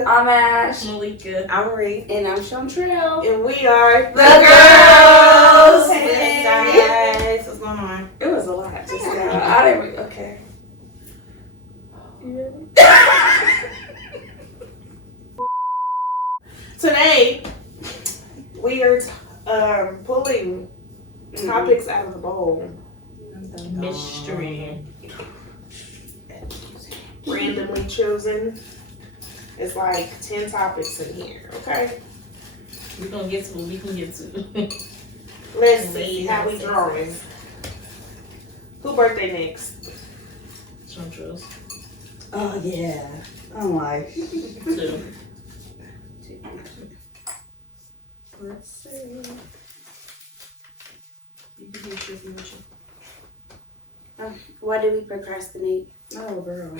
Quisha. I'm Ash. Malika. I'm Ree. And I'm Shontrell. And we are the Girlz. Hey guys, what's going on? It was a lot just now. I didn't. Okay. You ready? Today we are pulling topics out of the bowl. Mystery. Randomly chosen. It's like 10 topics in here, okay? We're gonna get to what we can get to. Let's see how we drawing. Who birthday next? Shontrell's. Oh, yeah. I'm like. 2. Let's see. You can be tricky with you. Why do we procrastinate? Oh, girl.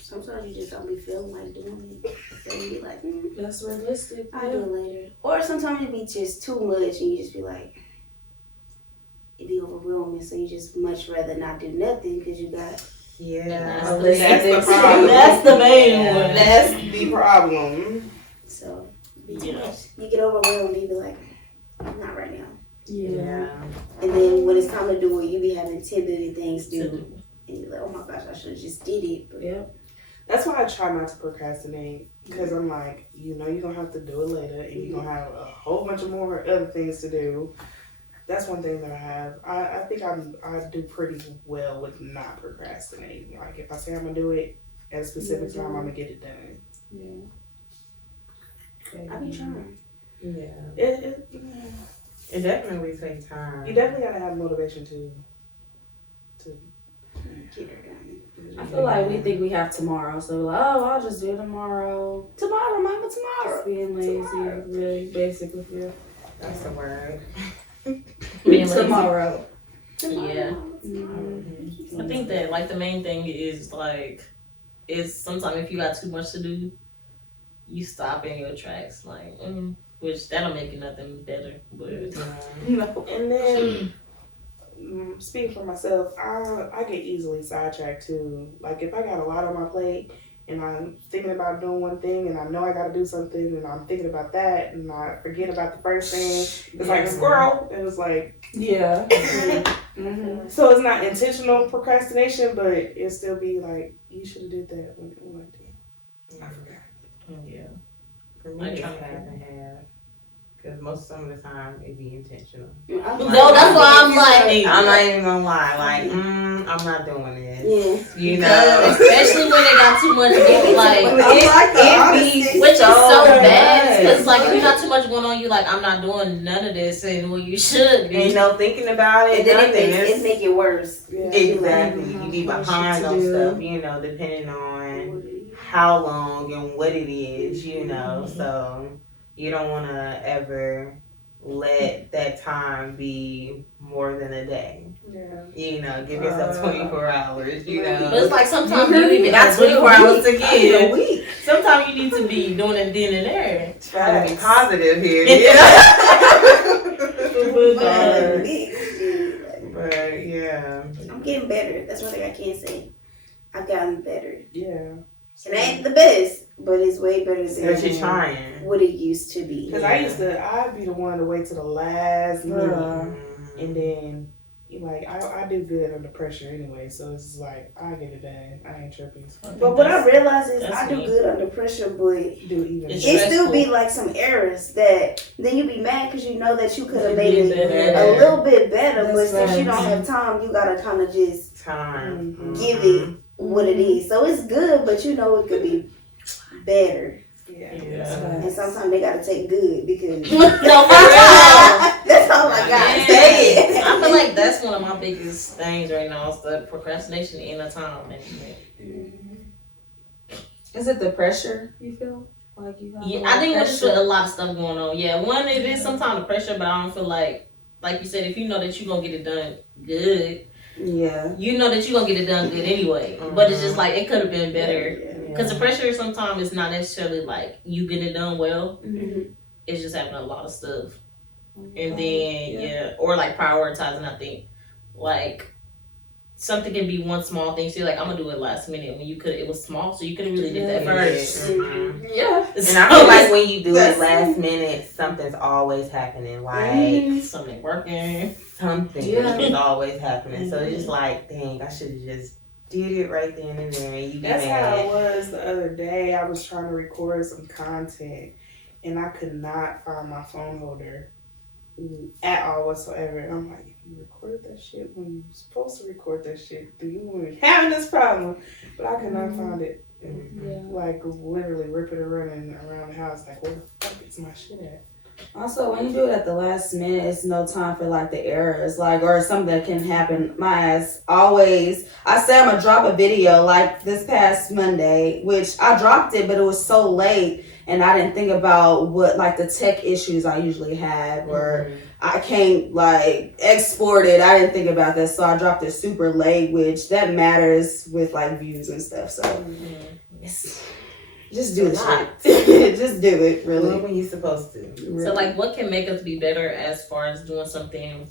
Sometimes you just don't be feeling like doing it. So you be like, That's realistic. I'll do it later. Or sometimes it be just too much and you just be like, it be overwhelming. So you just much rather not do nothing because you got. Yeah, That's the problem. That's the main one. That's the problem. So you Yeah. get overwhelmed and you be like, not right now. Yeah. And then when it's time to do it, you be having 10 billion things to do. And you're like, oh my gosh, I should have just did it. But Yeah. That's why I try not to procrastinate. Because I'm like, you know you're going to have to do it later. And you're going to have a whole bunch of more other things to do. That's one thing that I have. I think I do pretty well with not procrastinating. Like, if I say I'm going to do it at a specific time, I'm going to get it done. yeah. I be trying. Yeah. It It definitely takes time. you definitely got to have motivation to Get her done. I feel like we think we have tomorrow, so we're like, oh, I'll just do it tomorrow. Tomorrow, mama, tomorrow. Just being lazy, really basic with you. That's the word. Being lazy. Tomorrow. Yeah. Mm-hmm. I think that like the main thing is like sometimes if you got too much to do, you stop in your tracks, like which that'll make it nothing better. But And then, speaking for myself, I get easily sidetracked too. Like if I got a lot on my plate and I'm thinking about doing one thing and I know I got to do something and I'm thinking about that and I forget about the first thing, it's like a squirrel. And it's like, Yeah. so it's not intentional procrastination, but it'll still be like, you should have did that when I did. I forgot. yeah. For me, it's half and half. Because some of the time it be intentional. No, that's why I'm like, I'm not even gonna lie. Like, I'm not doing this. Yeah. You know, especially when they got too much going, like it which is so bad. bad. Because like if you got too much going on, you like I'm not doing none of this, and well you should be. Ain't no thinking about it. And then Nothing. it make it worse. Yeah. Exactly. You be Shit behind to on do. stuff, you know, depending on how long and what it is, you know. So you don't want to ever let that time be more than a day. Yeah. You know, give yourself 24 hours, you know. But it's like sometimes you even got 24 hours to give. Sometimes you need to be doing it then and there. Try to be positive here. But yeah. I'm getting better. That's one thing I can say. I've gotten better. Yeah. It ain't the best, but it's way better But you're than trying. what it used to be. Because I'd be the one to wait to the last minute. And then, I do good under pressure anyway. So it's just like, I get it done. I ain't tripping. But what I realize is that's I do me. good under pressure, but Do even It's it still be stressful. like some errors that then you be mad because you know that you could have made did it better. a little bit better, but That's since you right. don't have time, you gotta kind of just Time. give it what it is. So it's good, but you know it could be better. Yeah. Yeah. And sometimes they gotta take good because No, for real. that's all I got. Man, Say it. I feel like that's one of my biggest things right now is the procrastination and the time management. Is it the pressure you feel? Like you have Yeah, a lot I think of there's a lot of stuff going on. Yeah, one, it is sometimes the pressure, but I don't feel like you said, if you know that you're going to get it done good, Yeah. you know that you're going to get it done good anyway. But it's just like, it could have been better. Because the pressure sometimes is not necessarily like you getting it done well. Mm-hmm. It's just having a lot of stuff. And then, or like prioritizing, I think. Like, something can be one small thing. So you're like, I'm gonna do it last minute when it was small, so you could have really did that first. Mhm. Yeah. And I feel like when you do it last minute, something's always happening. Like something working. something is always happening. So it's just like, dang, I should have just did it right then and there. And you That's be how it mad. was the other day. I was trying to record some content and I could not find my phone holder at all whatsoever. And I'm like, if you recorded that shit when you were supposed to record that shit, then you weren't having this problem. But I could not find it. Yeah. Like literally ripping and running around the house. Like, where the fuck is my shit at? Also, when you do it at the last minute, it's no time for like the errors, like or something that can happen. My ass always. I say I'm gonna drop a video like this past Monday, which I dropped it, but it was so late, and I didn't think about what like the tech issues I usually have, or I can't like export it. I didn't think about that, so I dropped it super late, which that matters with like views and stuff. So it's, just do the shit. Just do it, Do really. it when you're supposed to. So like, what can make us be better as far as doing something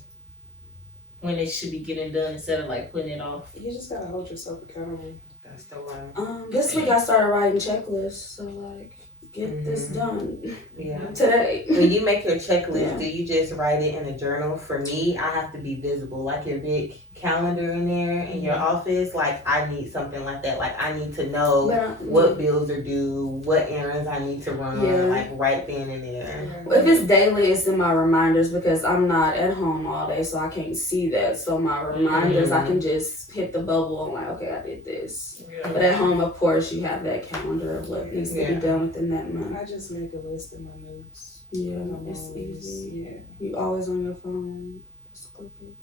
when it should be getting done instead of like putting it off? You just gotta hold yourself accountable. That's the one. This week I started writing checklists, so like get this done Yeah. today. When you make your checklist, do you just write it in a journal? For me, I have to be visible. Like your big calendar in there in your office, like I need something like that. Like I need to know what bills are due, what errands I need to run, like right then and there. If it's daily, it's in my reminders because I'm not at home all day, so I can't see that. So my reminders, I can just hit the bubble and like, okay, I did this. Yeah. But at home, of course, you have that calendar of what needs to be done within that month. I just make a list in my notes. Yeah, I'm it's always- easy. Yeah. You always on your phone. Just click it.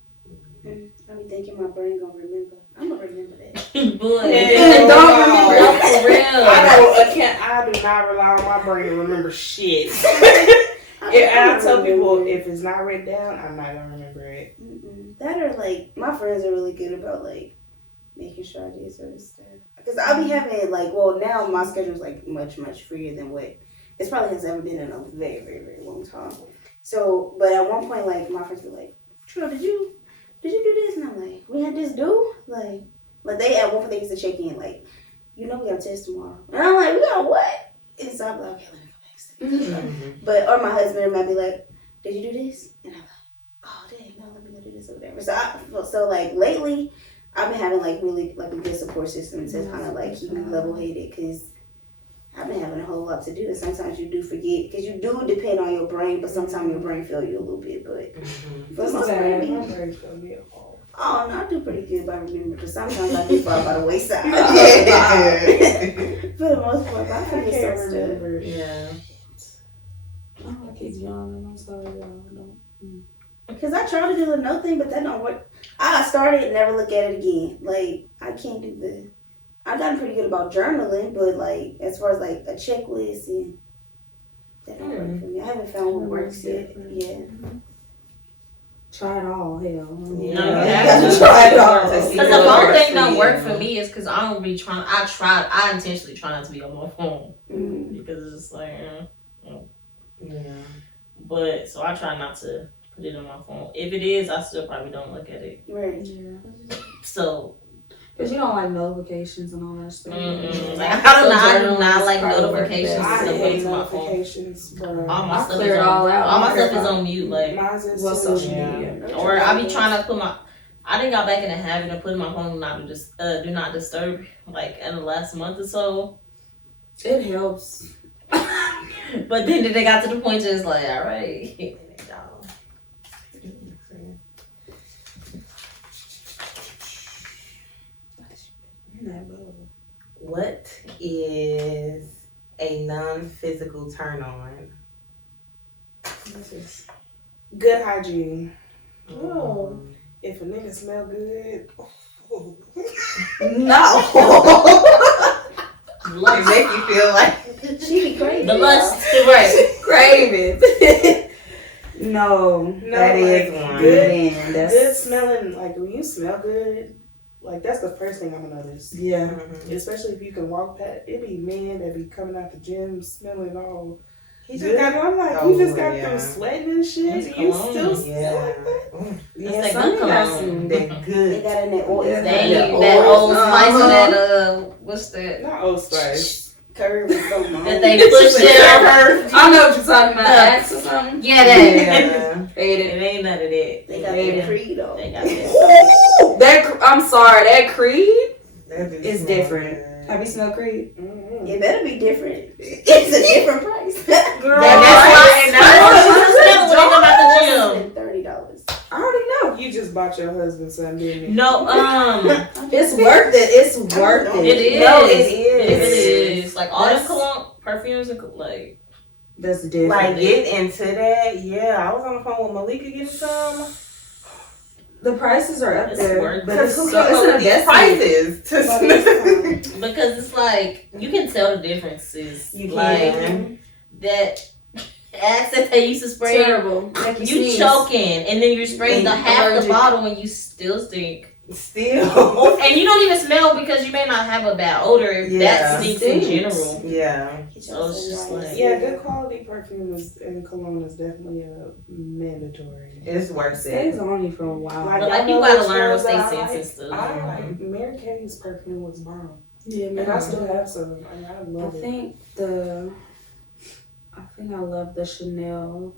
I be thinking my brain gonna remember. I'm gonna remember that. But Hell don't no. remember for real. I do not rely on my brain to remember shit. I tell people if it's not written down, I'm not gonna remember it. That or like my friends are really good about like making sure I did certain stuff. Because I'll be having like, well, now my schedule is like much freer than what it's probably has ever been in a very long time. So, but at one point, like my friends were like, "True, did you do this?" And I'm like, "We had this due?" Like they at one point they used to check in like, "You know we got a test tomorrow," and I'm like, "We got what?" And so I'm like, "Okay, let me go back." But or my husband might be like, "Did you do this?" And I'm like, "Oh dang, no, let me go do this or whatever." So like lately, I've been having like really like a good support system to kind of like keep me level headed because I've been having a whole lot to do, and sometimes you do forget because you do depend on your brain, but sometimes your brain fail you a little bit. But for the most part, My brain fell me off. oh no, I do pretty good by remembering, but sometimes I do fall by the wayside. For the most part, but I I forget can't some stuff. remember. Yeah. Oh, I keep yawning. I'm sorry, y'all. Don't. Because I try to do the note thing, but that don't work. I started and never look at it again. Like, I can't do the... I've gotten pretty good about journaling, but, like, as far as, like, a checklist, and that don't work for me. I haven't found what works yet. Yeah. Try it all, hell. No, you Yeah. have to Try it all. Because the phone thing don't work for me is because I don't be trying. I intentionally try not to be on my phone because it's just like, Yeah. But so I try not to put it on my phone. If it is, I still probably don't look at it. Right. Yeah. So Because you don't like notifications and all that stuff. like I do not like notifications I and stuff hate to my phone. notifications, bro. All my I stuff clear is it all on. out. All my I don't stuff care is about on mute. Like, Mine's is What too. social Yeah. media? or I be trying to put my. I think got back in the habit of putting my phone do not disturb like in the last month or so. It helps. But then they got to the point where it's like, all right. What is a non-physical turn on? Good hygiene. Oh. If a nigga smell good, No. It make you feel like She be crazy. The lust, right? Craving. No, that is like one. good. Man, that's good smelling, like when you smell good, like that's the first thing I'm gonna notice. yeah. Especially if you can walk past, it be men that be coming out the gym smelling all He just got. I'm like, you just got through sweating and shit. That's You cologne. still Yeah. like that? It's Yeah, that some good got cologne. some. They're They good. got in that oil. Yeah. They Yeah, that oil. old spice Uh-huh. and that what's that? Not Old Spice. Curve is so long. That they push it. I know what you're talking about. Axe or something. Yeah, that. Yeah. Hate It ain't none of that. They got that Creed on. They got that. That I'm sorry. That Creed That is smell different. good. Have you smelled Creed? Mm-hmm. It better be different. It's a different price. Girl, That's why about the gym. $30. I already know. You just bought your husband something, didn't you? No, It's worth it. It's worth it it. is. No, it It is. is. Like all them That's- cologne, perfumes, and like. That's different. Like get into that. Yeah, I was on the phone with Malika getting some. The prices are up It's there, worth but it. it's, Who so, came it's up an with these investment. prices? Because it's like you can tell the differences. You like can. that axe that they used to spray. Terrible. Make You sneeze. choking, and then you're spraying the And half the allergic. bottle, and you still stink. Still. And you don't even smell because you may not have a bad odor. If Yeah. that stinks in Stinks. general. Yeah. So it's just like Yeah, good quality perfume and cologne is definitely a mandatory. It's worth It stays it. on you for a while. But I like know you gotta which learn ones what they that I sense and like. stuff. I like Mary Kay's perfume was bomb. Yeah, And I still have some. And I I love it. think I love the Chanel,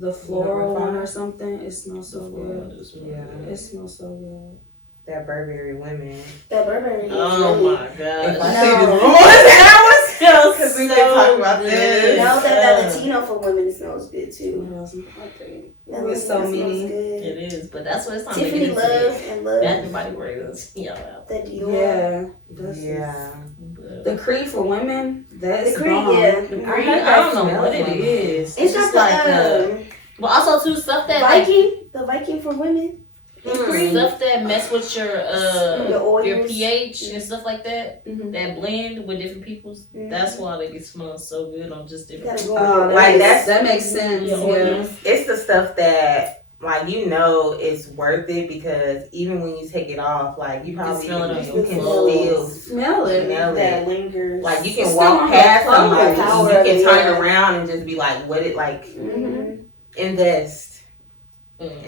the floral one or something. It smells so good. Yeah. It smells so good. That Burberry women. That Burberry. is Oh really- my If god. I No. say the wrong one, that Smells because we've so been talking about good. this. No, that Latino for women smells good too. What else? I think. That It's so Latino many. smells good. It is, but that's what it's time to Tiffany get into. Love and Love. Bath and Body Works. Yeah. That Dior. Yeah. This is- Yeah. But The Creed for women, that's The Creed, bomb. yeah. the I Creed, heard I that don't know smell what it from- is. It's just just like but also too stuff that like the Viking for women. stuff that mess with your The oils. your pH and stuff like that. Mhm. That blend with different people's. Mhm. That's why they get smell so good on just You different. gotta go Oh, on Like, that's, that's- that makes sense. Yeah. Yeah. It's the stuff that, like, you know it's worth it because even when you take it off, like, you probably smell it on you your can clothes. still Smell it. smell That it. lingers. Like, you It's can still walk on past your somebody, clothes. you can turn Yeah. around and just be like, what it, like, Mhm. invest.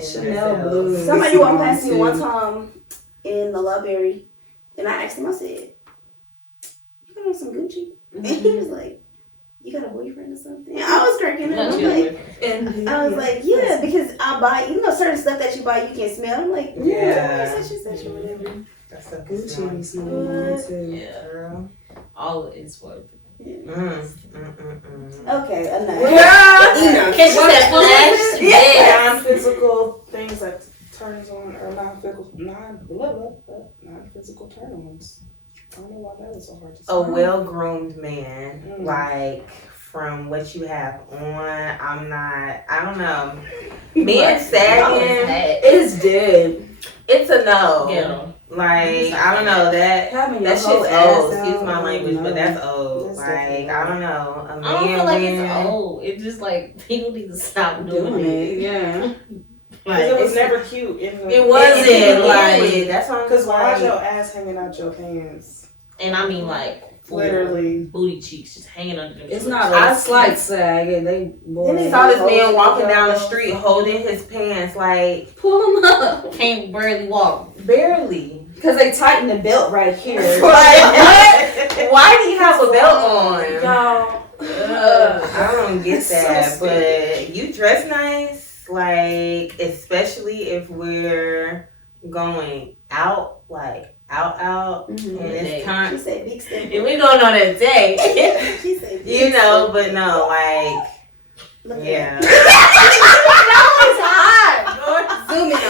Chanel Blue. Somebody walked past me Too. one time in the library, and I asked him. I said, "You got on some Gucci?" And he was like, "You got a boyfriend or something?" And I was cracking up. I'm like, And I was like, "Yeah," because I buy, certain stuff that you buy you can smell. I'm like, Yeah. such and such or whatever. That stuff Gucci is smell good too. Yeah, girl. all it's worth it. Okay, enough. Yeah. Can she say flash? Yeah. Non-physical things that turns on or non-physical turn-ons. I don't know why that was so hard to say. A well-groomed man, Mm. like, from what you have on, I don't know. Men sagging, It's dead. it's a no. Yeah. Like, I don't know, that Having your that shit's whole old. ass Excuse out, my language, no. but that's old. That's Like, definitely I don't know. A man I don't feel like wearing- it's old. It's just like people need to stop doing Doing it. it, yeah. Because it was it's- never cute. In the, It wasn't, Exactly. That's what I'm Because why is like. your ass hanging out your pants? And I mean like Literally. booty cheeks just hanging under them. It's shorts. not I a slight sag. And they Then I they saw this Hold man it walking up. down the street holding his pants, like, pull them up can't barely walk. barely. because they tighten the belt right here. Like, what? Why do you have a belt on? Y'all. I don't get It's so that, stupid. but you dress nice, like, especially if we're going out, like, out, Mhm. and it's She She time, said big step. And we going on a date. She said big you know, step. but no, like, Look at yeah. It's hot. Zoom in on her.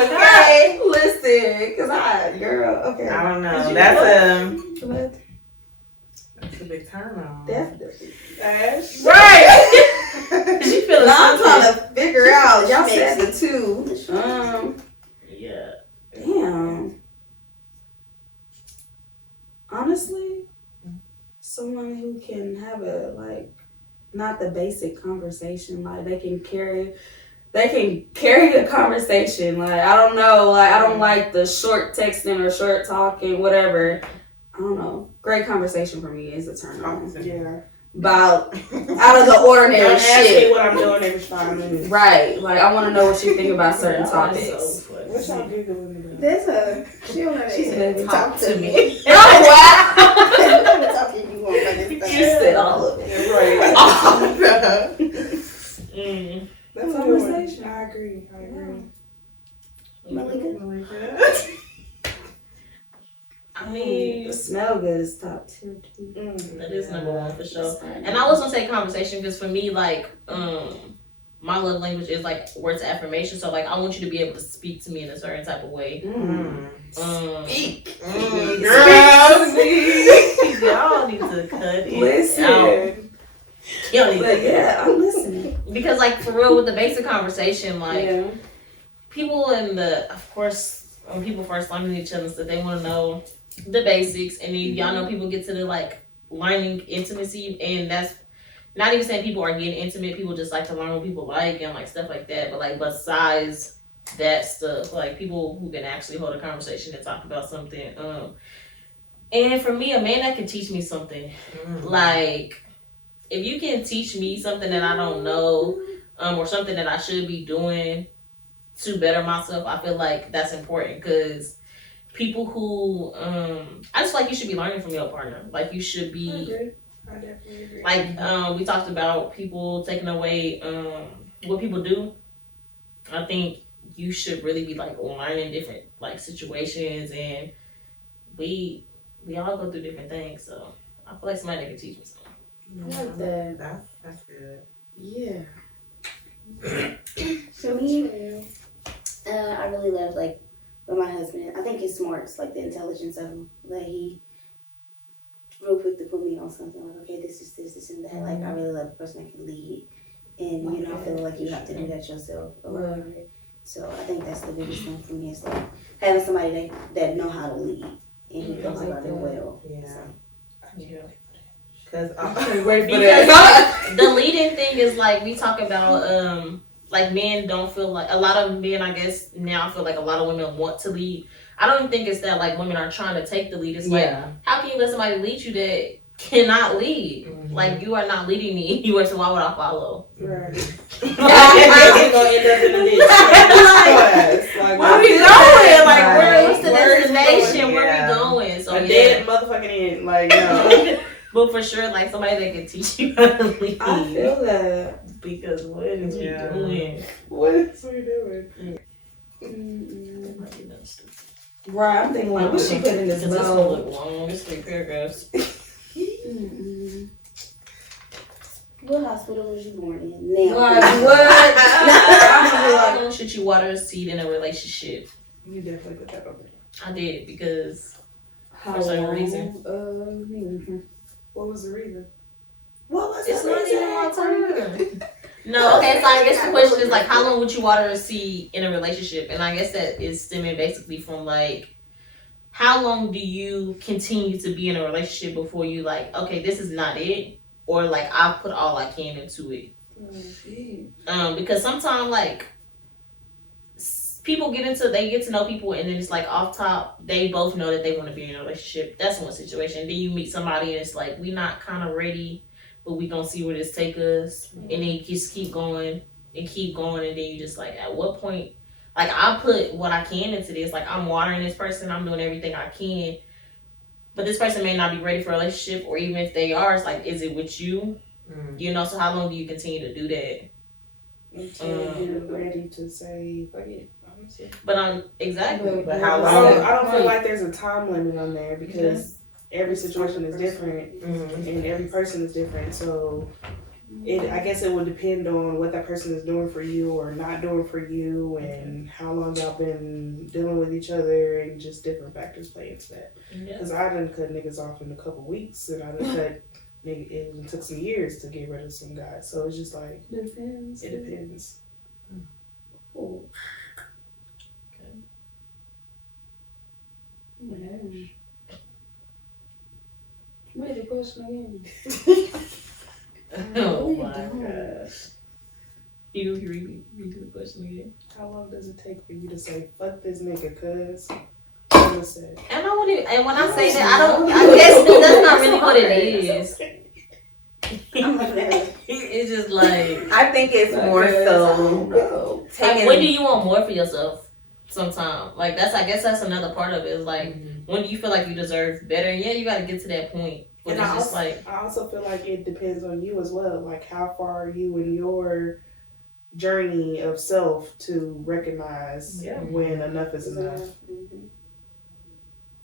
Okay. Listen, because girl, okay. I don't know. Did you That's a big turn on. Definitely. Ash. Right. She feeling Now I'm something. trying to figure out. Y'all She said makes the two. Yeah. Damn. Honestly, someone who can have a not the basic conversation. Like they can carry a conversation. Like I don't know. Like I don't like the short texting or short talking, whatever. I don't know. great conversation for me is a turn on. Yeah. About out of the ordinary Don't ask me shit. what I'm doing every 5 minutes. Right. Like, I want to know what you think about certain topics. What y'all giggling about? That's her. She don't know She's that. baby. Talk to me. Oh, wow. What kind of talking you want about this You thing? said all of it. Right. That's a conversation. I agree. Malika? I mean, The smell good is top tier too. that is number one for sure. And I was gonna say conversation because for me, like, my love language is like words of affirmation. So like, I want you to be able to speak to me in a certain type of way. Speak. Girls, y'all need to cut it Listen. out. Y'all need But to yeah, I'm listening. because like for real with the basic conversation, like Yeah. people in the, of course, when people first learning each other, so they want to know the basics, and then y'all know people get to the like learning intimacy, and that's not even saying people are getting intimate. People just like to learn what people like and like stuff like that. But like besides that stuff, like people who can actually hold a conversation and talk about something. And for me, a man that can teach me something, like if you can teach me something that I don't know, or something that I should be doing to better myself, I feel like that's important because people who I just feel like you should be learning from your partner. Like you should be I definitely agree. like we talked about people taking away what people do. I think you should really be like learning different like situations, and we all go through different things, so I feel like somebody that can teach me something. I like that. That's good. Yeah. For me, I really love like with my husband. I think his smarts, like the intelligence of him, that he real quick to put me on something like, okay, this is this and that. Like I really love the person that can lead, and you don't feel like you have to do that yourself or whatever. So I think that's the biggest thing for me is like having somebody that know how to lead and he goes about it well. Yeah. So. Because The leading thing is like we talk about like men don't feel like, a lot of men I guess now feel like a lot of women want to lead. I don't think it's that like women are trying to take the lead. It's like, how can you let somebody lead you that cannot lead? Mm-hmm. Like you are not leading me anywhere, so why would I follow? Right. You're gonna end up in a ditch. Where we going? Like where's the Where is destination? going? Where we going? So A dead motherfucking end. Like no. But for sure, like somebody that can teach you how to lead. I feel that. Because what is we doing? What is we doing? That might be nothing stupid. Right, I'm thinking like, what she put in this Because this one bowl? look long. It's 3 paragraphs. What hospital was you born in? Now. Like what? How long should you water a seed in a relationship? You definitely put that on there. I did because How For some long? reason. What was the reason? What was it's the not even reason? my turn. No, okay, so I guess the question is like, how long would you water a seed in a relationship? And I guess that is stemming basically from like, how long do you continue to be in a relationship before you like, okay, this is not it, or like I've put all I can into it. Because sometimes like people get to know people, and then it's like off top they both know that they want to be in a relationship. That's one situation. Then you meet somebody and it's like we not kind of ready, but we gonna see where this take us, and then you just keep going, and then you just like, at what point, like I put what I can into this, like I'm watering this person, I'm doing everything I can, but this person may not be ready for a relationship, or even if they are, it's like, is it with you? You know, so how long do you continue to do that? Until you're ready to say fuck it. Honestly. But exactly. But how I long? don't feel like there's a time limit on there because every situation is different and every person is different. So I guess it would depend on what that person is doing for you or not doing for you, and how long y'all been dealing with each other, and just different factors play into that. Because I done cut niggas off in a couple weeks, and I done cut niggas. It took some years to get rid of some guys. So it's just like It depends. it depends. Oh. Wait, the question again. Oh my gosh. You read the question again. How long does it take for you to say fuck this nigga, cuz? And well said. And I wouldn't. And when I say that, I don't. I guess that's not really what it is. I'm looking at her. It's just like. I think it's more so Like, taking. when do you want more for yourself? Sometimes, like that's. I guess that's another part of it. Is like when do you feel like you deserve better? And yeah, you got to get to that point. But And it's I just also, like. I also feel like it depends on you as well. Like how far are you in your journey of self to recognize Yeah. when enough is enough.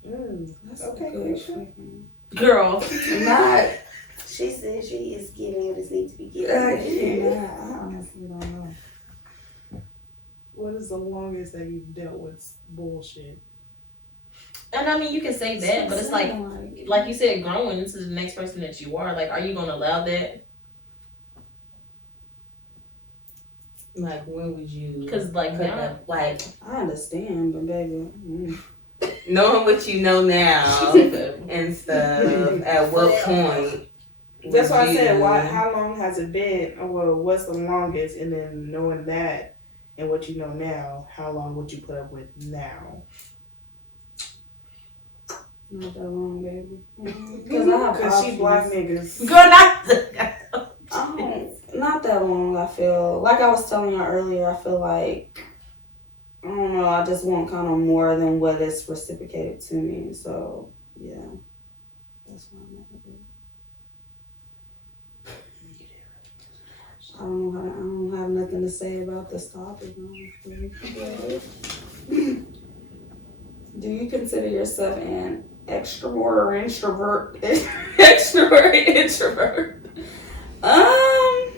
That's Okay, good. Quisha. Girl. Not. She said she is getting what it needs to be I given. honestly don't know. What is the longest that you've dealt with bullshit? And I mean, you can say that, but it's like you said, growing into the next person that you are. Like, are you gonna allow that? Like, when would you? Because like put now, up, like I understand, but baby. knowing what you know now and stuff. At what point? That's why I would said, you- how long has it been? Well, what's the longest? And then knowing that and what you know now, how long would you put up with now? Not that long, baby. Because she black niggas. girl, not. Not that long, I feel. Like I was telling you earlier, I feel like, I don't know, I just want kind of more than what is reciprocated to me. So, yeah. That's what I'm at. I don't have nothing to say about this topic. Honestly. Do you consider yourself an extrovert or introvert? Extrovert or introvert? I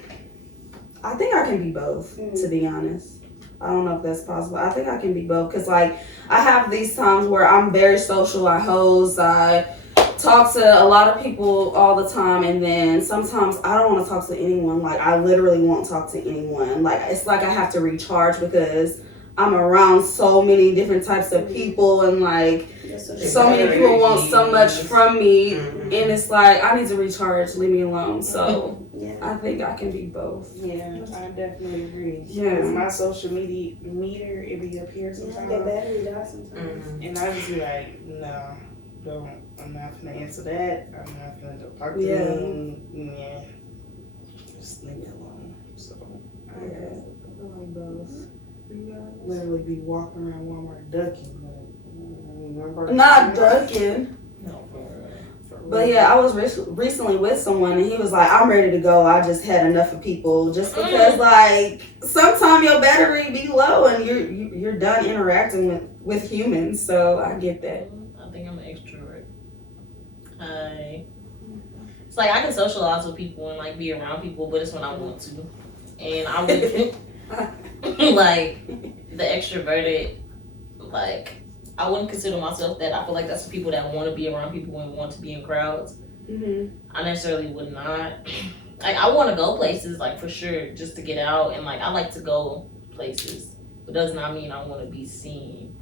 think I can be both, to be honest. I don't know if that's possible. I think I can be both because, like, I have these times where I'm very social. I host. I talk to a lot of people all the time, and then sometimes I don't want to talk to anyone. Like, I literally won't talk to anyone. Like, it's like I have to recharge because I'm around so many different types of people, and like so many people want so much from me, and it's like I need to recharge. Leave me alone. So I think I can be both. Yeah, I definitely agree. Yeah. Because my social media meter, it be up here sometimes. That battery dies sometimes. And I just be like, no, don't. I'm not gonna answer that. I'm not gonna talk to Yeah. them. Yeah. Just leave me alone. So I like both. literally be walking around Walmart ducking. Not ducking. No, But yeah, I was recently with someone and he was like, I'm ready to go. I just had enough of people. Just because like sometimes your battery be low and you're done interacting with humans. So I get that. I think I'm an extrovert. It's like I can socialize with people and like be around people, but it's when I want to. And I would like the extroverted, like I wouldn't consider myself that. I feel like that's the people that want to be around people and want to be in crowds. I necessarily would not. Like I want to go places, like for sure, just to get out, and like I like to go places, but does not mean I want to be seen.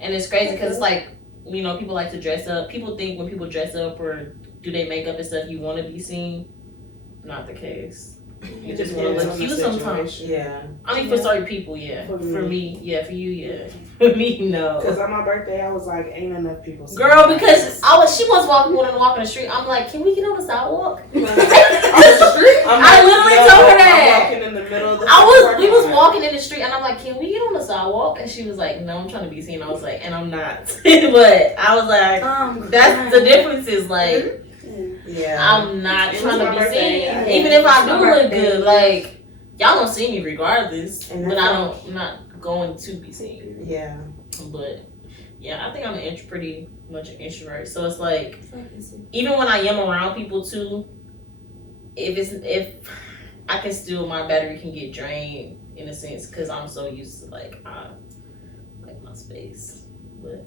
And it's crazy because it's like, you know, people like to dress up. People think when people dress up or do they makeup and stuff, you want to be seen. Not the case. You just want to look cute sometimes. Yeah. I mean, for certain people, yeah. For For me, yeah. For you, yeah. For me, no. Because on my birthday, I was like, ain't enough people. Girl, because she was walking the street. I'm like, can we get on the sidewalk? I literally told her that. I'm walking in the middle of the We was walking in the street, and I'm like, can we get on the sidewalk? And she was like, no, I'm trying to be seen. I was like, and I'm not. But I was like, that's the difference is like, yeah, I'm not It trying was to my be birthday. seen. Even if I do look good, like, y'all don't see me regardless. And But that's I'm not going to be seen. yeah. But yeah, I think I'm pretty much an introvert. So it's like, even when I am around people too, if I can still, my battery can get drained in a sense because I'm so used to like my space. But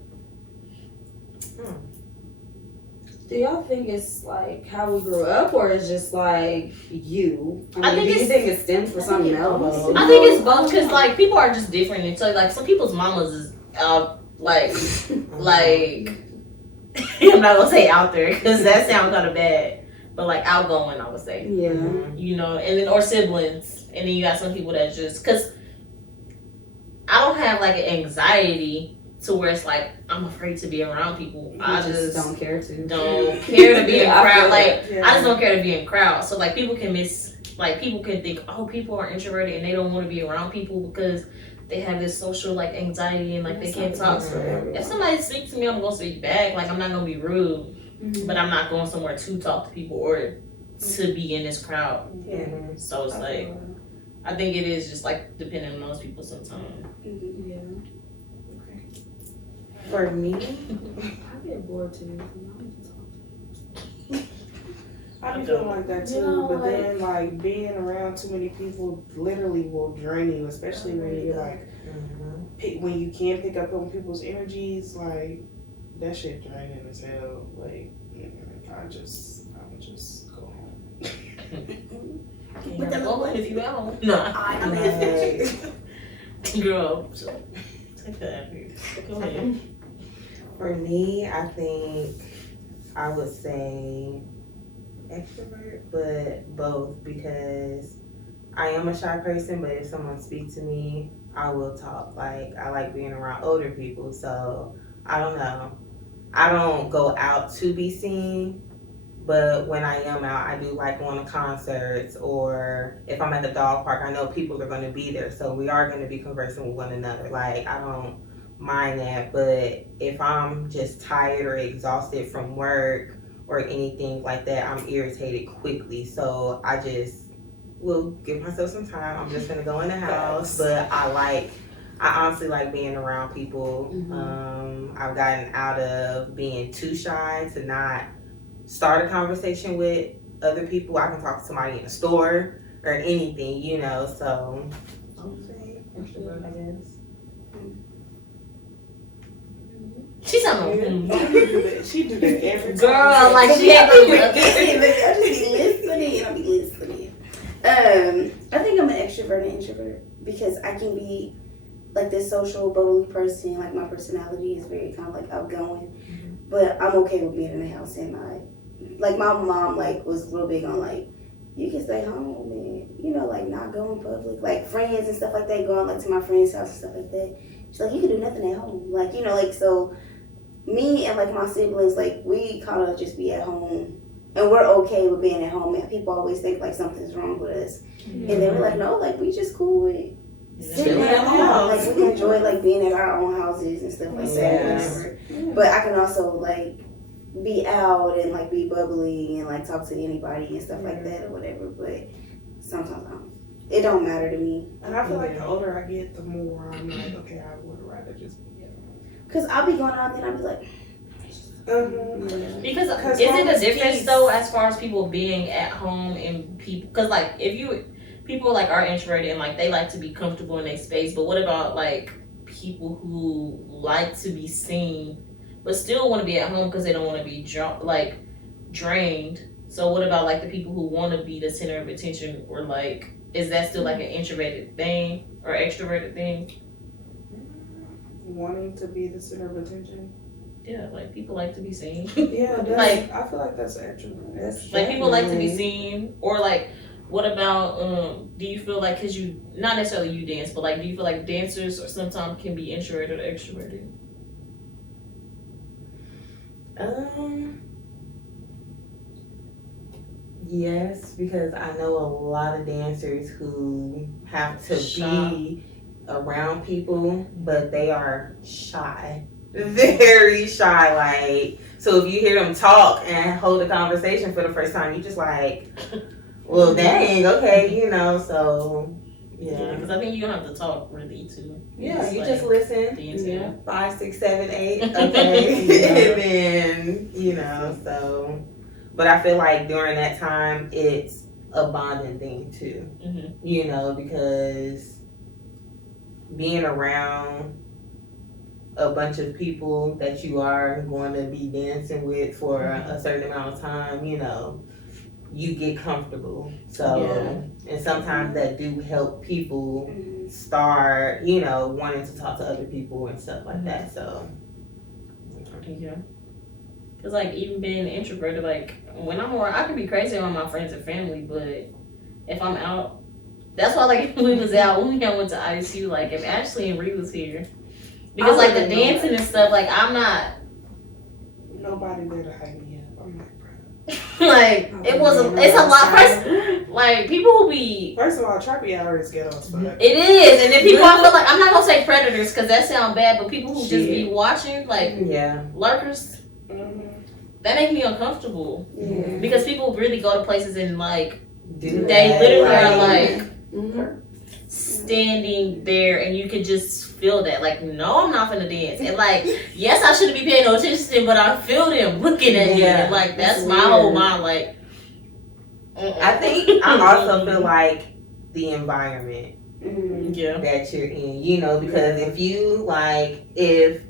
Do y'all think it's like how we grew up, or it's just like you? I think do you it's- think it stems from something else? I think it's both because like people are just different. And so like some people's mamas is like I'm not gonna say out there because that sounds kind of bad, but like outgoing, I would say. Yeah. You know, and then or siblings, and then you got some people that just because I don't have like an anxiety to where it's like I'm afraid to be around people. I just don't care to. Don't care to be in I crowd. feel Like Yeah. I just don't care to be in crowds. So like people can people can think, oh, people are introverted and they don't want to be around people because they have this social like anxiety and like they can't talk. If somebody speaks to me, I'm gonna speak back. Like I'm not gonna be rude, but I'm not going somewhere to talk to people or to be in this crowd. Yeah. So it's like I think it is just like depending on those people sometimes. Mm-hmm. Yeah. For me, I get bored too. I be feeling like that too, You know, but like- then like being around too many people literally will drain you, especially when you're like when you can't pick up on people's energies. Like that shit draining as hell. Like I would just go home. With the little if you out. No. Girl, so take that. Go ahead. For me, I think I would say extrovert, but both, because I am a shy person, but if someone speaks to me, I will talk. Like, I like being around older people, so I don't know. I don't go out to be seen, but when I am out, I do like going to concerts, or if I'm at the dog park, I know people are going to be there, so we are going to be conversing with one another. Like, I don't mind that, but if I'm just tired or exhausted from work or anything like that, I'm irritated quickly, so I just will give myself some time. I'm just gonna go in the house, but I honestly like being around people. I've gotten out of being too shy to not start a conversation with other people. I can talk to somebody in a store or anything, you know, so I would say extrovert, I guess. She's on She do that every time. girl, like she had I be listening. I think I'm an extrovert and introvert because I can be like this social, bubbly person. Like my personality is very kind of like outgoing, but I'm okay with being in the house and like my mom like was real big on like you can stay home and you know like not go in public, like friends and stuff like that, going like to my friend's house and stuff like that. She's like you can do nothing at home, like you know like so. Me and like my siblings, like we kind of just be at home, and we're okay with being at home. And people always think like something's wrong with us, and then we're like, no, like we just cool with sitting at home. Like we enjoy like being at our own houses and stuff like that. Whatever. But I can also like be out and like be bubbly and like talk to anybody and stuff like that or whatever. But sometimes it don't matter to me. And I feel like the older I get, the more I'm like, okay, I would rather just be at home. Cause I'll be going out there and I'll be like, Because Cause is it home a is difference peace. though as far as people being at home and people? Because like if people like are introverted and like they like to be comfortable in their space, but what about like people who like to be seen but still want to be at home because they don't want to be drained? So what about like the people who want to be the center of attention, or like is that still like an introverted thing or extroverted thing? Wanting to be the center of attention. Yeah, like people like to be seen. Yeah, that's, Like- I feel like that's actually. Like people like to be seen, or like what about do you feel like because you not necessarily you dance, but like do you feel like dancers or sometimes can be introverted or extroverted? Yes, because I know a lot of dancers who have to be around people, but they are shy. Very shy. Like, so if you hear them talk and hold a conversation for the first time, you just like, well, dang, okay, you know, so yeah. Because I think you're gonna have to talk really too. Yeah, you just listen. Yeah. 5, 6, 7, 8. Okay. And then, you know, so. But I feel like during that time, it's a bonding thing too. You know, because being around a bunch of people that you are going to be dancing with for a certain amount of time, you know, you get comfortable. So, and sometimes that do help people start, you know, wanting to talk to other people and stuff like that. So, Yeah. Cause like even being introverted, like when I'm around, I can be crazy around my friends and family, but if I'm out, that's why like if we was out, when we went to ISU, like if Ashley and Ree was here, Because like the wouldn't know dancing that. and stuff, like I'm not Nobody there to hype me up. I'm like, bro. like it's a lot. First, like people who be. First of all, Trappy Hour is ghetto as fuck. It is, and then people I feel like I'm not gonna say predators because that sound bad, but people who just be watching like lurkers, that make me uncomfortable. Yeah. Because people really go to places and like They literally are like standing there, and you could just feel that. Like, no, I'm not finna dance, and like, yes, I shouldn't be paying no attention, but I feel them looking at me, and like that's my whole mind. Like, I think I also feel like the environment that you're in, you know, because if you like, if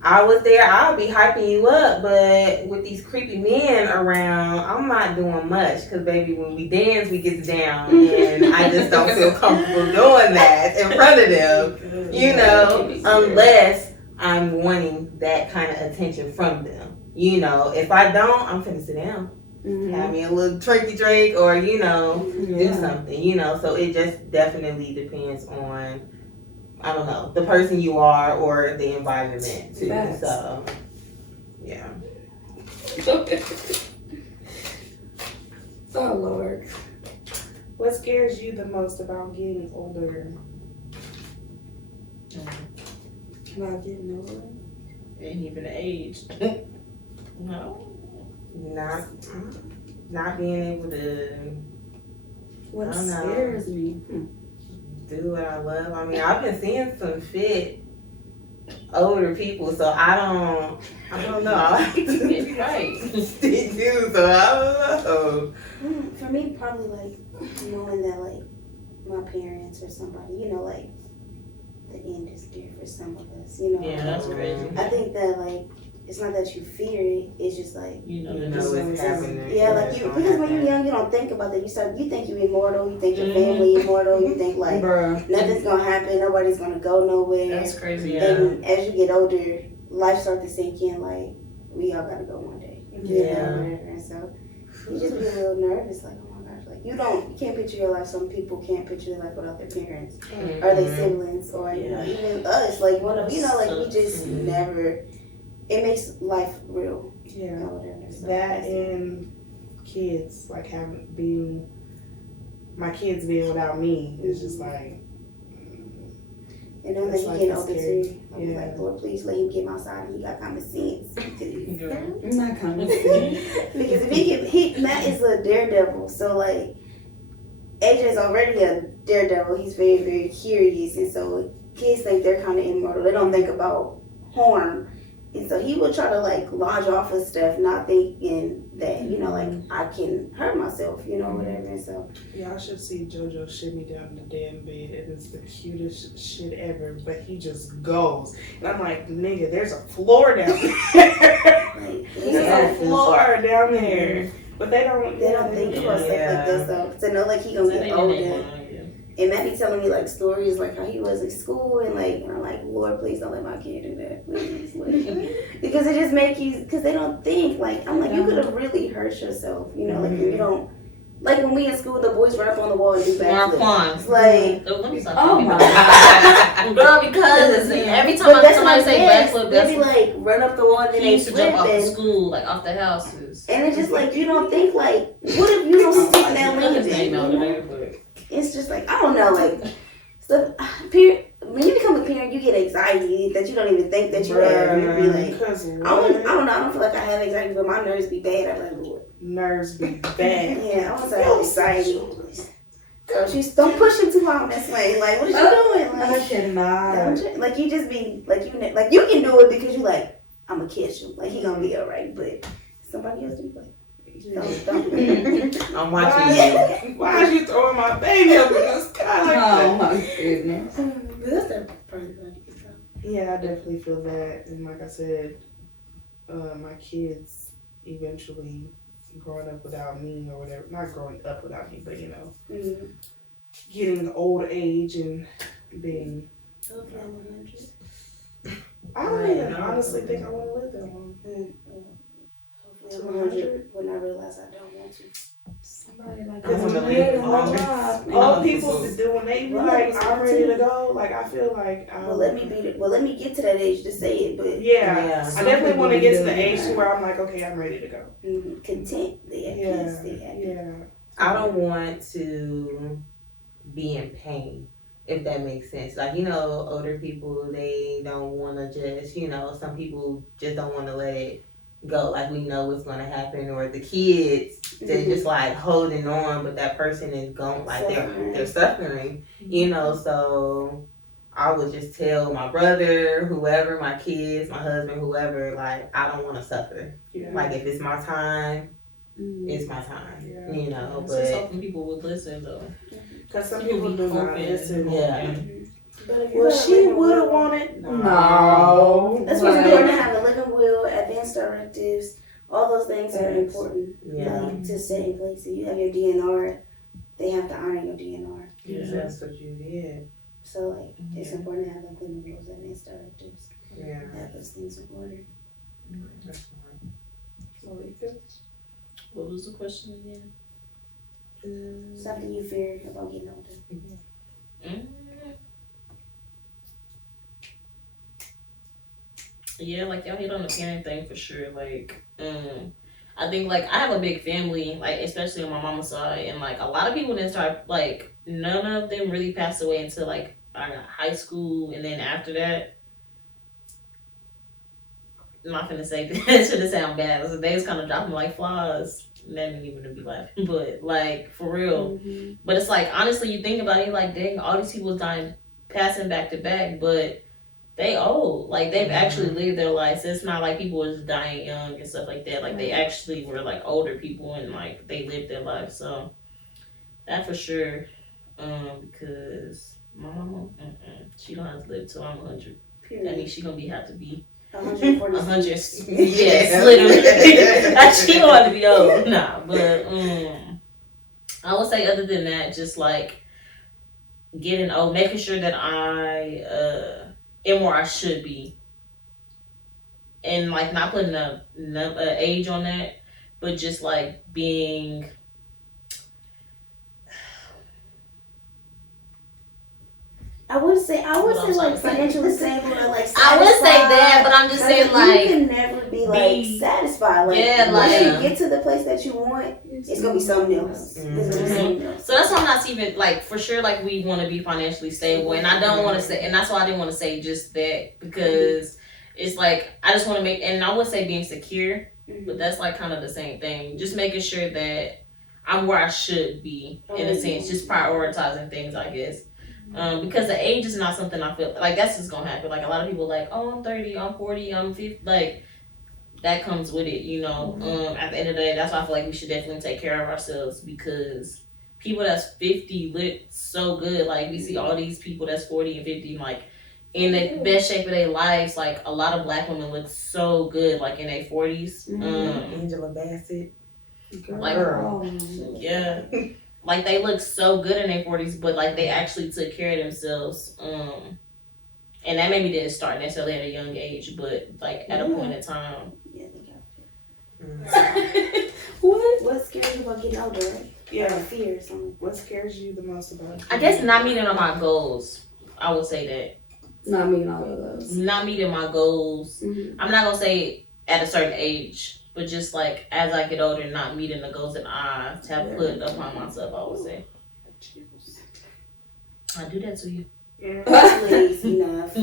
I was there, I'll be hyping you up, but with these creepy men around, I'm not doing much because baby, when we dance, we get down, and I just don't feel comfortable doing that in front of them, you know, unless I'm wanting that kind of attention from them. You know, if I don't, I'm finna sit down. Have me a little drinky drink or, you know, do something, you know. So it just definitely depends on, I don't know, the person you are or the environment too. Facts. So, yeah. Oh, Lord. What scares you the most about getting older? About getting older? and even the age. No. Not being able to What I don't know. scares me? do what I love. I mean, I've been seeing some fit older people, so I don't know. I like to You're right. stick to, so I don't know. For me, probably like knowing that like my parents or somebody, you know, like the end is dear for some of us, you know. Yeah, that's crazy. I think that like it's not that you fear it; it's just like You know, You that know this it's is- happening. yeah, like you because when you're young, you don't think about that. You think you're immortal. You think your family immortal. You think like Bruh. nothing's gonna happen. Nobody's gonna go nowhere. That's crazy. Yeah. And as you get older, life starts to sink in. Like we all gotta go one day. You know, Yeah. whatever. And so you just be a little nervous. Like oh my gosh, like you can't picture your life. Some people can't picture their life without their parents or their siblings or you know even us. Like one of you know like we just never. It makes life real. Yeah. Or whatever. So That and kids, like my kids being without me is just like. and knowing that It's he like getting it's older scary. too. I was like, Lord, please let him get my side and he got common sense. I'm not coming. Because if Matt is a daredevil, so like AJ's already a daredevil. He's very, very curious, and so kids think they're kind of immortal. They don't think about harm, and so he will try to like lodge off of stuff, not thinking that you know like I can hurt myself, you know, whatever. And so Y'all should see JoJo shimmy down the damn bed. It is the cutest shit ever, but he just goes. And I'm like, nigga, there's a floor down there. like There's a floor down there. But they don't think about stuff like that. So to know like he gonna get older. And Matt be telling me like stories like how he was in school and I'm like, Lord, please don't let my kid do that, please. Because it just make you, because they don't think I'm like, you could have really hurt yourself, you know, like when you don't, like when we in school, the boys run up on the wall and do backflips. Like, Oh my God. Girl, because every time but that's somebody what say it is. backflip, They that's be like run up the wall and then he they used to jump flip off the and school, like off the houses. it's just like you don't think like, what if you don't stick that landing? It's just like I don't know, like stuff. When you become a parent, you get anxiety that you don't even think that you have. You be like, I don't know. I don't feel like I have anxiety, but my nerves be bad. I'm like, Lord, nerves be bad. yeah, I want to have anxiety. So don't push him too hard this way. Like, what is you doing? I Like, cannot. like you just be like you can do it because you like I'm gonna catch him. Like he gonna be alright, but somebody else do like. Don't. I'm watching you. Why are you throwing my baby up in the sky like Oh that? my goodness. That's the first thing. Yeah, I definitely feel that. And like I said, my kids eventually growing up without me or whatever. Not growing up without me, but you know, getting old age and being. Hopefully I'm 100. I don't even honestly think I want to live that long. Hopefully I'm 100 when I realize I don't want to. Somebody like I wanna that. live longer. happening. All people to do when they be like, I'm ready to go. Like I feel like Well, let me get to that age to say it, but yeah. I definitely want to people get to do the age that. where I'm like, okay, I'm ready to go. content. They have peace. They happy. Yeah. I don't want to be in pain, if that makes sense. Like, you know, older people, they don't want to just, you know, some people just don't want to let it go. Like, we know what's going to happen. Or the kids, they're just like holding on, but that person is gone. Like, they're suffering, you know. So I would just tell my brother, whoever, my kids, my husband, whoever, like, I don't want to suffer. Yeah. Like, if it's my time, it's my time, Yeah. you know. It's But just hoping people would listen though. Because some people do not listen. yeah. But if you Well, have a she living would have will- wanted. No. That's what's important to have a living will, advance directives. All those things are important. Yeah. Like, to stay in place. If you have your DNR, they have to honor your DNR. Yeah. That's what you did. So like, it's important to have like living wills, advance directives. Yeah. Have those things in order. That's fine. Malika? What was the question again? Something you fear about getting older. Yeah, like y'all hit on the parent thing for sure. Like, I think like I have a big family, like especially on my mama's side, and like a lot of people didn't start like none of them really passed away until like I got high school, and then after that, I'm not gonna say that should sound bad. So they was kind of dropping like flies. That didn't even be laughing, but like for real. But it's like honestly, you think about it, like dang, all these people dying, passing back to back, but they old. Like they've actually lived their lives. It's not like people was dying young and stuff like that. Like they actually were like older people and like they lived their life. So that for sure. Because my mama, she don't have to live till I'm 100. That Period. means she gonna have to be 140. 100. Yes, literally. She don't have to be old. Nah, but I would say other than that, just like getting old, making sure that I am where I should be, and like not putting a age on that, but just like being. I would say like financially stable or like satisfied. I would say that, but I'm just saying like you can never be like satisfied. Like yeah, once like you get to the place that you want, it's gonna be something else. It's gonna be something else. So that's why I'm not even like for sure like we want to be financially stable, and I don't want to say, and that's why I didn't want to say just that because it's like I just want to make, and I would say being secure, but that's like kind of the same thing. Just making sure that I'm where I should be in a sense, just prioritizing things, I guess. Because the age is not something I feel like that's just gonna happen. Like a lot of people like, oh, I'm 30, I'm 40, I'm 50, like that comes with it, you know. At the end of the day, that's why I feel like we should definitely take care of ourselves because people that's 50 look so good. Like we see all these people that's 40 and 50, like in the best shape of their lives. Like a lot of black women look so good, like in their 40s. Angela Bassett. Like, yeah. Like they look so good in their 40s, but like they actually took care of themselves. And that maybe didn't start necessarily at a young age, but like at a point in time. Yeah, they got What scares you about getting older? Right? Yeah. Or fear or something. What scares you the most about it? I guess not meeting all my goals. I would say that. Not meeting all of those. Not meeting my goals. I'm not gonna say at a certain age. But just like as I get older, not meeting the goals that I have put upon myself, I would say. I do that to you. Yeah. Please, enough.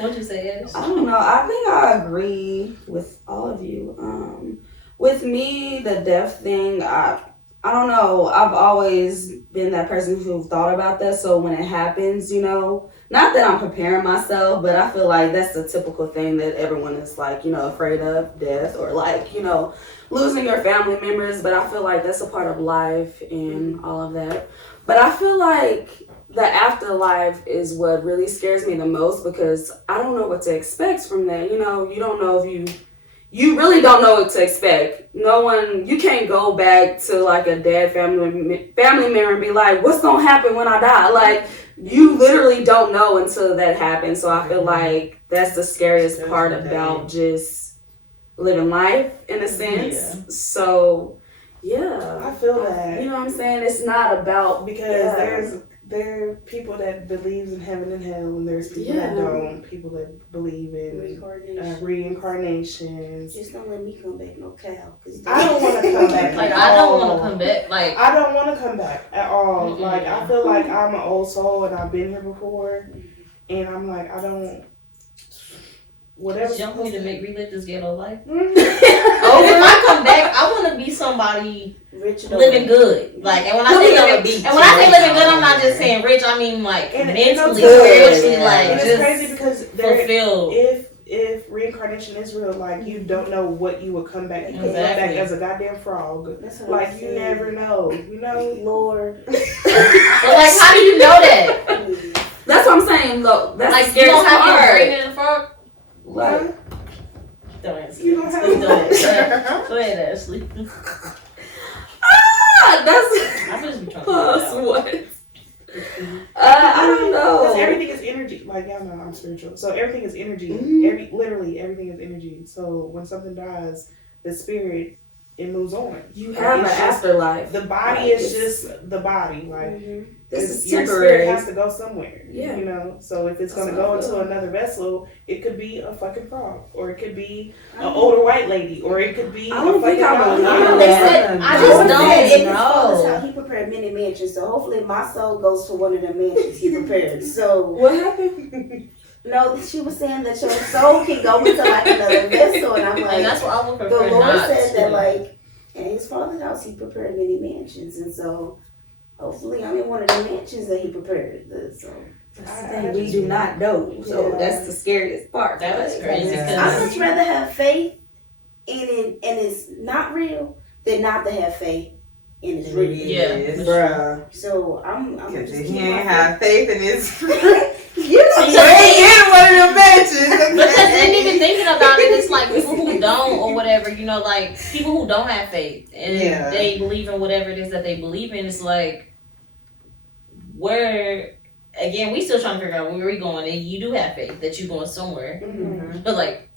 What'd you say, Ash? I don't know. I think I agree with all of you. With me, the deaf thing, I don't know. I've always been that person who thought about that. So when it happens, you know, not that I'm preparing myself, but I feel like that's the typical thing that everyone is like, you know, afraid of, death, or like, you know, losing your family members. But I feel like that's a part of life and all of that. But I feel like the afterlife is what really scares me the most because I don't know what to expect from that. You know, you don't know if you really don't know what to expect. You can't go back to like a dead family member and be like, what's gonna happen when I die? Like, you literally don't know until that happens. So I feel like that's the scariest part about just living life in a sense. Yeah. So Yeah. I feel that. You know what I'm saying? It's not about Because there are people that believes in heaven and hell, and there's people that don't. People that believe in reincarnations. Just don't let me come back no cow. I don't want to come back. Like I don't want to come back. Like I don't want to come back at all. Like I feel like I'm an old soul and I've been here before, and I'm like I don't. Whatever. You want me to relive this ghetto life? Mm-hmm. If I come back, I want to be somebody rich living good. Like, and when I say living good, I'm not just saying rich. I mean like mentally, spiritually, like and just it's crazy because fulfilled. If reincarnation is real, like you don't know what you would come back. You could come back as a goddamn frog. Like you never know. You know, Lord. But like, how do you know that? That's what I'm saying. Look, that's like you don't have your brain in the frog. Like, don't answer. You don't have Go ahead, Ashley. that's I'm just trying plus what? I don't know. Because everything is energy. Like y'all know, I'm spiritual, so everything is energy. Literally everything is energy. So when something dies, the spirit it moves on. You have an afterlife. The body is just the body. Like this is your temporary. spirit has to go somewhere. Yeah. You know. So if it's gonna go into another vessel, it could be a fucking frog, or it could be an older white lady, or it could be. I don't think I believe I I just don't don't know. know. How he prepared many mansions, so hopefully my soul goes to one of the mansions he prepared. So What happened? no, she was saying that your soul can go into like another vessel, and I'm like, And that's what I would the prefer. Lord Not said to. that like in his father's house he prepared many mansions, and so hopefully I'm in one of the mansions that he prepared. So We do not know, so that's the scariest part. That is crazy. I'd much rather have faith in it and it's not real than not to have faith and it's real. Yeah. Bruh. So I'm Because just if keep you ain't my have faith in this, you you ain't getting one of them matches. Because then even thinking about it, it's like people who don't or whatever, you know, like people who don't have faith and they believe in whatever it is that they believe in. It's like where again we still trying to figure out where we going, and you do have faith that you're going somewhere, but like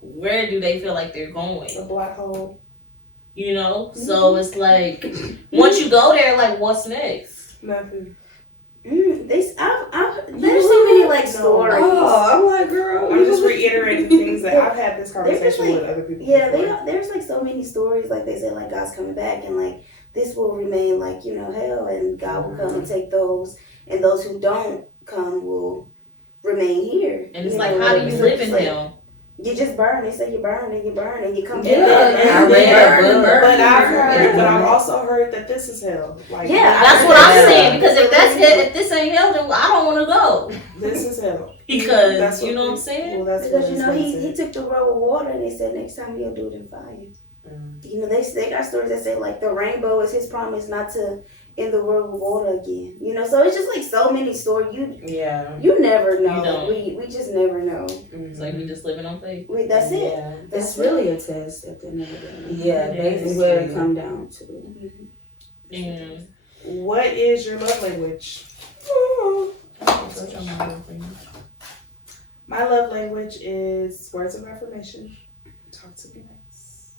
where do they feel like they're going? A black hole. You know, so it's like once you go there, like what's next? Nothing. there's so many like stories. Oh, I'm like, girl. I'm just reiterating things that I've had this conversation with other people. Yeah, before. there's like so many stories. Like they say, like God's coming back, and like this will remain like hell, and God will come and take those, and those who don't come will remain here. And it's like, how do you live in hell? You just burn. They say you burn and you burn and you come back. I read a book. But I've also heard that this is hell. Like, That's what I'm saying. Because if that's hell, if this ain't hell, then I don't want to go. This is hell. Because That's you what know what I'm they- saying? Well, that's Because what he took the road with water, and they said next time he'll do it in fire. You know, they got stories that say like the rainbow is his promise not to end the world with water again. You know, so it's just like so many stories. You never know. You don't. We just never know. It's like we just living on faith. That's it. Yeah. That's really a test at the end of the day. Yeah, That's what it come down to. And What is your love language? My love language is words of affirmation. Talk to me nice.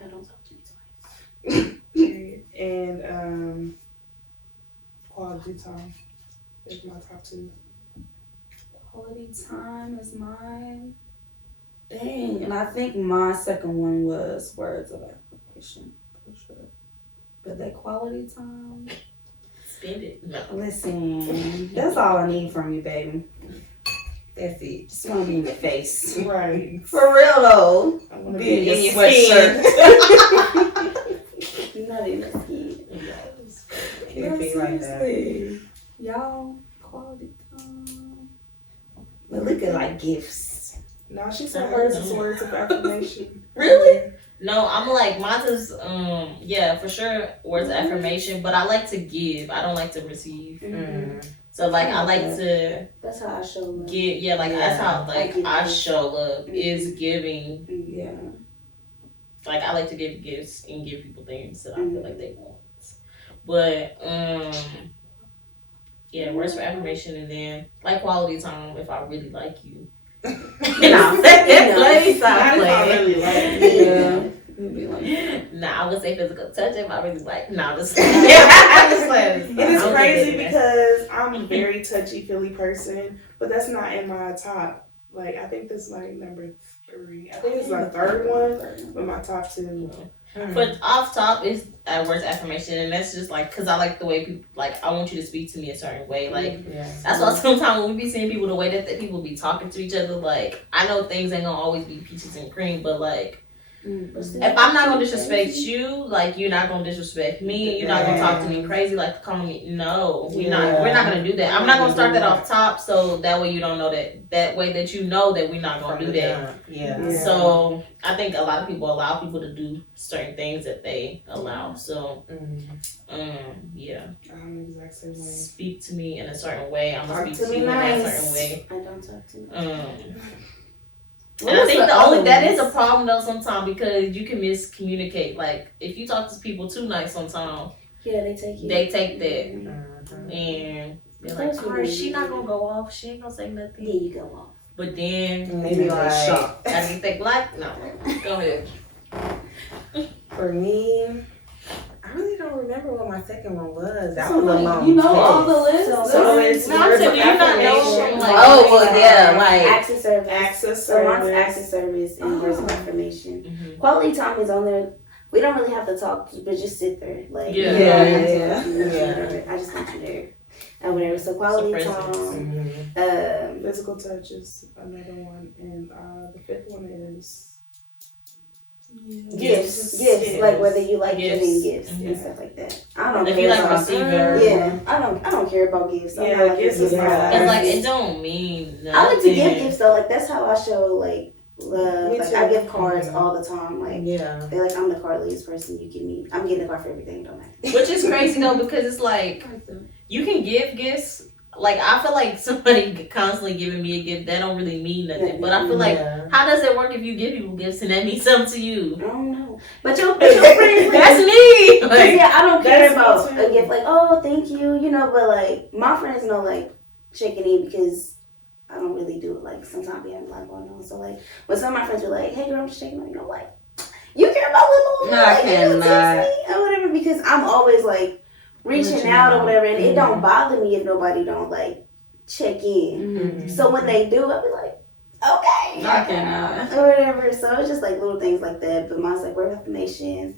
I don't talk to you twice. Period. And quality time is my top two. Quality time is mine. Dang. And I think my second one was words of affirmation, for sure. But that quality time, spend it. No. listen, that's all I need from you, baby. That's it. Just want to be in your face. Right. For real, though. I want to Be in be in your your sweatshirt. Not in the skin. Can't be like that. Seriously. Y'all, quality time. Malika like gifts. No, she said hers is words of affirmation. Really? No, I'm like mine is yeah, for sure words of affirmation, but I like to give. I don't like to receive. So like I like to That's how I show love. give, that's how like I show love is giving. Yeah. Like I like to give gifts and give people things that I feel like they want. But yeah, words for affirmation, and then like quality time if I really like you. And I'm second place, I Not if I play. really like you. Yeah. Nah, I would say physical touch if I really like. No, just. And it's crazy because I'm a very touchy-feely person, but that's not in my top. Like, I think this is like number 3. I think it's my third one, but my top 2. But off top is words affirmation, and that's just like because I like the way people like. I want you to speak to me a certain way, like that's why sometimes when we be seeing people the way that people be talking to each other, like I know things ain't gonna always be peaches and cream, but like if I'm not gonna disrespect you, like you're not gonna disrespect me. You're not gonna talk to me crazy, like calling me. No, we're not gonna do that. I'm not gonna start that off top, so that way you don't know that way that you know that we're not gonna do that. Yeah. So I think a lot of people allow people to do certain things that they allow. So yeah. I'm the exact same way. Speak to me in a certain way. I'm gonna Talk speak to to me you in nice. that certain way. I don't talk to me. And I think that is a problem though sometimes because you can miscommunicate. Like if you talk to people too nice sometimes, Yeah, they take it. they take that Mhm. and they're like, "Alright, she not gonna go off. She ain't gonna say Yeah, nothing." you go off. But then Maybe like shocked. I think they like no. Go ahead. for me, I really don't remember what my second one was. That So, was a like, long you know test. all the lists? So it's No, I'm words saying, of do you not know affirmation. from, like, Oh well, yeah, like Acts of service. Acts of So mine's service. acts of service and words of affirmation. Mm-hmm. Quality time is on there. We don't really have to talk, but just sit there. Like, Yeah. you don't have to Yeah. talk, whatever. I just want you there. And whatever. So quality So time. mhm. Physical touch is another one, and the 5th one is Gifts. Gifts. Like whether you like Gifts. giving gifts Mhm. and stuff like that. I don't If care you like about receiver. Yeah. I don't care about gifts. I'm Yeah, not like gifts a is gift my- guy. It's like it don't mean nothing. I like to give gifts though. Like that's how I show like love. Me Like too. I give cards all the time. Like Yeah. they're like I'm the cardliest person you can meet. I'm getting a card for everything. Don't matter. Which is crazy though because it's like you can give gifts. Like I feel like somebody constantly giving me a gift that don't really mean nothing. But I feel like Yeah. how does it work if you give people gifts and that means something to you? I don't know. But your friends. That's me. Like, Yeah, I don't care That's me about too. a gift like, oh, thank you, you know, but like my friends know like checking in because I don't really do it. Like sometimes we have a lot going on. So like when some of my friends were like, hey girl, I'm just checking on you, I'm like, you care about little No, I like, you cannot. text me or whatever because I'm always like reaching out or whatever and it don't bother me if nobody don't like check in. So when they do, I'll be like, okay. I cannot. Or whatever. So it's just like little things like that. But mine's like word of affirmation,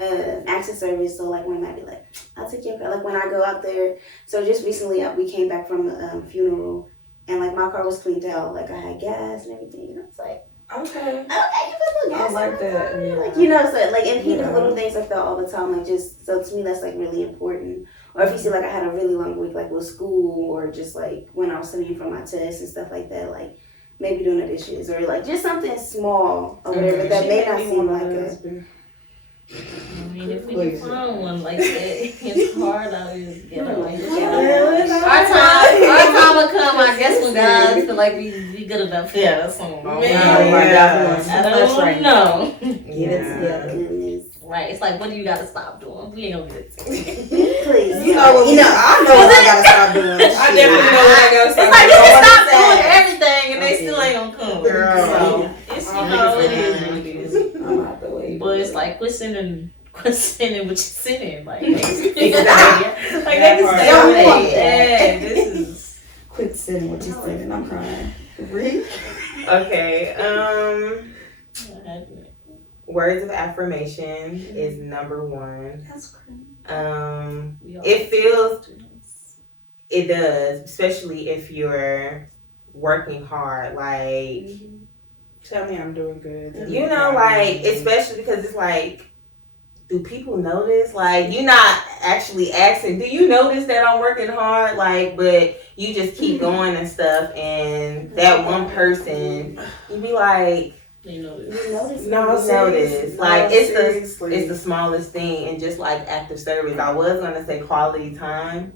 acts of service. So like when I be like, I'll take your car. Like when I go out there. So just recently we came back from a funeral and like my car was cleaned out. Like I had gas and everything. And I was like, Okay. okay, you put little gas I like in my that, car. yeah. Like you know, so like and he Yeah. does little things like that all the time. Like just so to me that's like really important. Or if you see like I had a really long week like with school or just like when I was studying for my tests and stuff like that, like maybe doing the dishes or like just something small or whatever that She may made not me seem want a like a husband. I mean, if we can find one like that, it's hard out here to get on. Our time will come, I guess, when guys feel like we good enough. Yeah, that's something. Oh Man, my God. I don't know. Get it together. Goodness. Right, it's like, what do you gotta stop doing? We ain't gonna get it. Please. You know what? I know what I gotta stop doing. I definitely know what I gotta It's stop like you doing. can stop doing everything and they still ain't gonna come. Girl. So it's you know it is what it is. I'm out the way. But it's like quit sending what you're sending. Like Exactly. like they can stay Don't away. want Yeah, this is Quit sending what you're sending. I'm crying. Really? Okay. Words of affirmation is number 1. That's crazy. It feels it does, especially if you're working hard. Like Tell me I'm doing good. you know, like especially because it's like, do people notice? Like you're not actually asking, do you notice that I'm working hard? Like, but you just keep going and stuff, and that one person, you be like, you know this. You notice. No, you notice. Like seriously. it's the smallest thing, and just like active service. I was gonna say quality time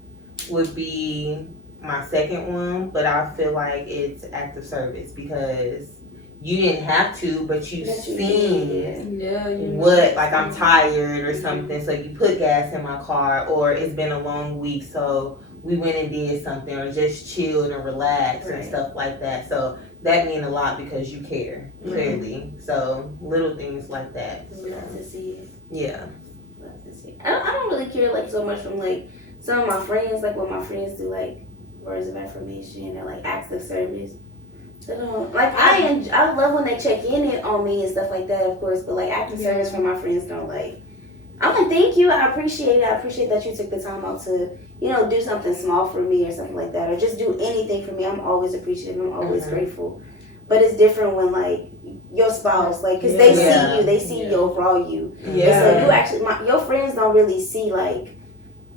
would be my second one, but I feel like it's active service because you didn't have to, but you But you seen did. Yeah, what, like I'm tired or something, so you put gas in my car, or it's been a long week, so we went and did something, or just chilled and relaxed and Right. stuff like that. So that mean a lot because you care, clearly. So little things like that. Love to see it. Yeah. Love to see it. I don't really care like so much from like some of my friends, like what my friends do, like words of affirmation or like acts of service. I don't like. I love when they check in on me and stuff like that, of course. But like acts of service from my friends don't like. I'm like, thank you. I appreciate it. I appreciate that you took the time out to, you know, do something small for me or something like that, or just do anything for me. I'm always appreciative. I'm always grateful. But it's different when like your spouse, like, cause they see you, they see the overall you. Yeah. And so you actually, your friends don't really see like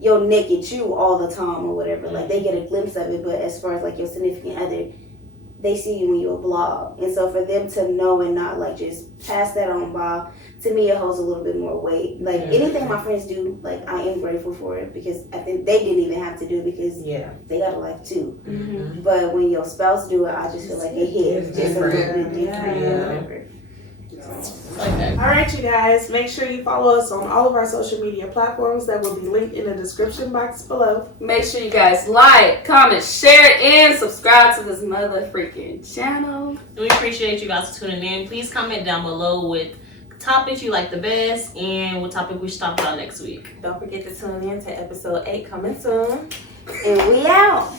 your naked you all the time or whatever. Like they get a glimpse of it, but as far as like your significant other, they see you when you're a blog. And so for them to know and not like just pass that on by, to me it holds a little bit more weight. Like anything my friends do, like I am grateful for it because I think they didn't even have to do it because they got a life too. But when your spouse do it, I just feel like it hits just a little bit different or whatever. Okay. All right, you guys, make sure you follow us on all of our social media platforms that will be linked in the description box below. Make sure you guys like, comment, share, and subscribe to this mother freaking channel. We appreciate you guys tuning in. Please comment down below with topics you like the best and what topic we should talk about next week. Don't forget to tune in to episode 8 coming soon. And we out.